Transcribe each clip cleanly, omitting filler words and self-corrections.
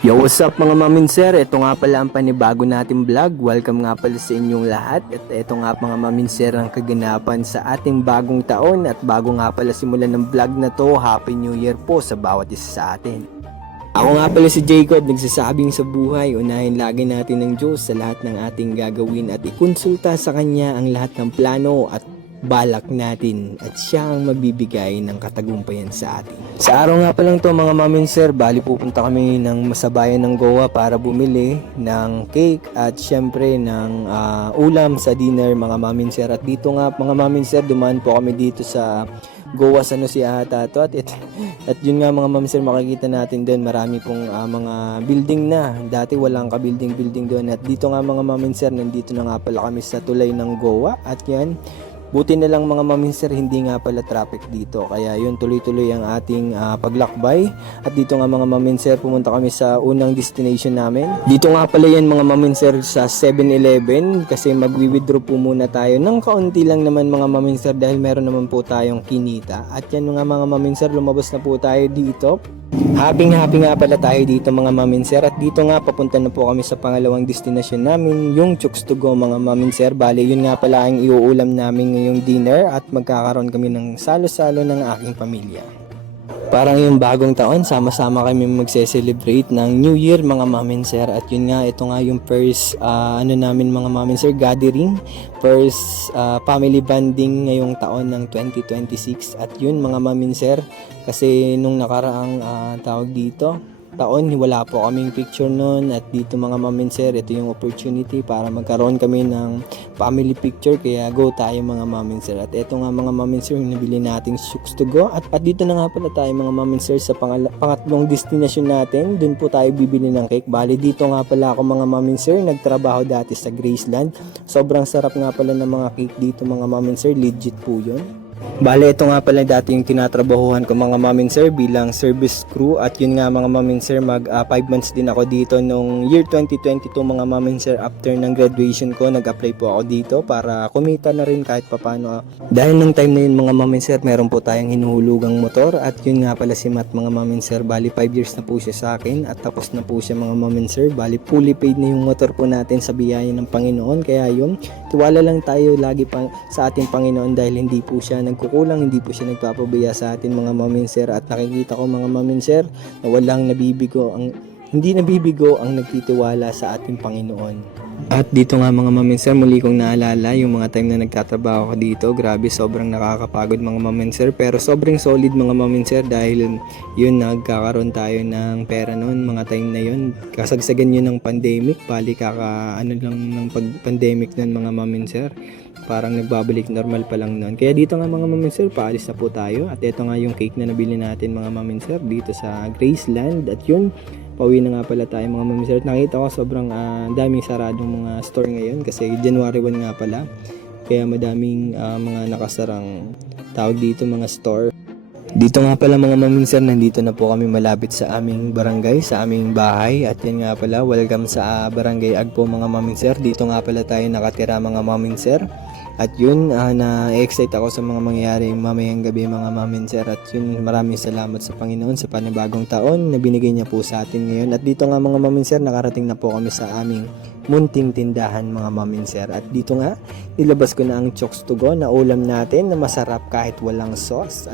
Yo, what's up mga mamin sir? Ito nga pala ang panibago nating vlog. Welcome nga pala sa inyong lahat. At ito nga mga mamin sir ang kaganapan sa ating bagong taon. At bago nga pala simulan ng vlog na to, Happy New Year po sa bawat isa sa atin. Ako nga pala si Jacob, nagsasabing sa buhay, unahin lagi natin ng Diyos sa lahat ng ating gagawin at ikonsulta sa Kanya ang lahat ng plano at balak natin at siya ang magbibigay ng katagumpayan sa atin. Sa araw nga pa lang to mga mamin sir, bali pupunta kami ng masabayan ng Goa para bumili ng cake at syempre ng ulam sa dinner mga mamin sir. At dito nga mga mamin sir, dumaan po kami dito sa Goa San Jose ata to at yun nga mga mamin sir, makikita natin doon marami pong mga building na. Dati walang ka-building doon at dito nga mga mamin sir, nandito na nga pala kami sa tulay ng Goa at yan. Buti na lang mga mamin sir, hindi nga pala traffic dito. Kaya yun, tuloy-tuloy ang ating paglakbay. At dito nga mga mamin sir, pumunta kami sa unang destination namin. Dito nga pala yan mga mamin sir sa 7-Eleven. Kasi magwi-withdraw po muna tayo ng kaunti lang naman mga mamin sir dahil meron naman po tayong kinita. At yan nga mga mamin sir, lumabas na po tayo dito. Happy nga pala tayo dito mga mamin sir. At dito nga papunta na po kami sa pangalawang destination namin, yung Chooks to Go mga mamin sir. Bali yun nga pala ang iuulam namin ngayong dinner at magkakaroon kami ng salo-salo ng aking pamilya. Parang yung bagong taon, sama-sama kami magse-celebrate ng New Year mga mamin sir. At yun nga, ito nga yung first namin mga mamin sir, gathering, first family bonding ngayong taon ng 2026. At yun mga mamin sir, kasi nung nakaraang tawag dito, taon, wala po kaming picture noon. At dito mga mamin sir, ito yung opportunity para magkaroon kami ng family picture, kaya go tayo mga mamin sir. At ito nga mga mamin sir, yung nabili nating Chooks to Go. At dito na nga pala tayo mga mamin sir sa pangatlong destination natin. Doon po tayo bibili ng cake. Bali dito nga pala ako mga mamin sir, nagtrabaho dati sa Graceland. Sobrang sarap nga pala ng mga cake dito mga mamin sir, legit po yun. Bale, ito nga pala dati yung tinatrabahuhan ko mga mamin sir bilang service crew. At yun nga mga mamin sir, mag 5 months din ako dito nung year 2022 mga mamin sir. After ng graduation ko, nag-apply po ako dito para kumita na rin kahit papano. Dahil nung time na yun mga mamin sir, meron po tayong hinuhulugang motor. At yun nga pala si Matt mga mamin sir, bali 5 years na po siya sa akin at tapos na po siya mga mamin sir. Bali fully paid na yung motor po natin sa biyaya ng Panginoon. Kaya yun, tiwala lang tayo lagi sa ating Panginoon dahil hindi po siya nagkukulang, hindi po siya nagpapabaya sa atin mga mamin sir. At nakikita ko mga mamin sir na hindi nabibigo ang nagtitiwala sa ating Panginoon. At dito nga mga mamin sir, muli kong naalala yung mga time na nagtatrabaho ko dito. Grabe, sobrang nakakapagod mga mamin sir, pero sobrang solid mga mamin sir dahil yun, nagkakaroon tayo ng pera noon mga time na yun. Kasagsagan yun ng pandemic, bali lang ng pandemic noon mga mamin sir. Parang nagbabalik normal pa lang noon. Kaya dito nga mga mamin sir, paalis na po tayo. At ito nga yung cake na nabili natin mga mamin sir dito sa Graceland. At yun, pauwi na nga pala tayo mga mamin sir. Nakita ko sobrang daming saradong mga store ngayon kasi January 1 nga pala. Kaya madaming mga nakasarang tawag dito mga store. Dito nga pala mga mamin sir, nandito na po kami malapit sa aming barangay, sa aming bahay. At yan nga pala, welcome sa Barangay Agpo mga mamin sir. Dito nga pala tayo nakatira mga mamin sir. At yun, na-excite ako sa mga mangyayari mamayang gabi mga mamin sir. At yun, maraming salamat sa Panginoon sa panibagong taon na binigay niya po sa atin ngayon. At dito nga mga mamin sir, nakarating na po kami sa aming munting tindahan mga mamin sir. At dito nga, nilabas ko na ang Chooks to Go na ulam natin na masarap kahit walang sauce.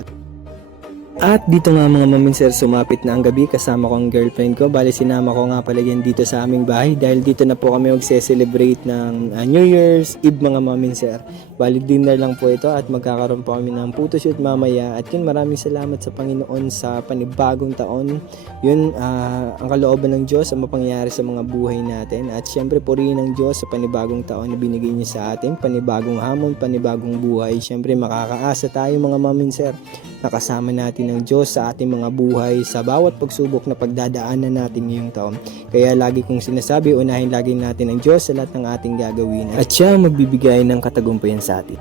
At dito nga mga mamin sir, sumapit na ang gabi, kasama ko ang girlfriend ko. Bali sinama ko nga pala yan dito sa aming bahay dahil dito na po kami magse-celebrate ng New Year's Eve mga mamin sir. Bali dinner lang po ito at magkakaroon po kami ng photoshoot mamaya. At yun, maraming salamat sa Panginoon sa panibagong taon. Yun, ang kalooban ng Diyos ang mapangyayari sa mga buhay natin. At syempre purihin ng Diyos sa panibagong taon na binigay niya sa atin. Panibagong hamon, panibagong buhay. Syempre makakaasa tayo mga mamin sir. Nakasama natin ng Diyos sa ating mga buhay sa bawat pagsubok na pagdadaanan natin ngayong taon. Kaya lagi kong sinasabi, unahin lagi natin ang Diyos sa lahat ng ating gagawin at siya magbibigay ng katagumpayan sa atin.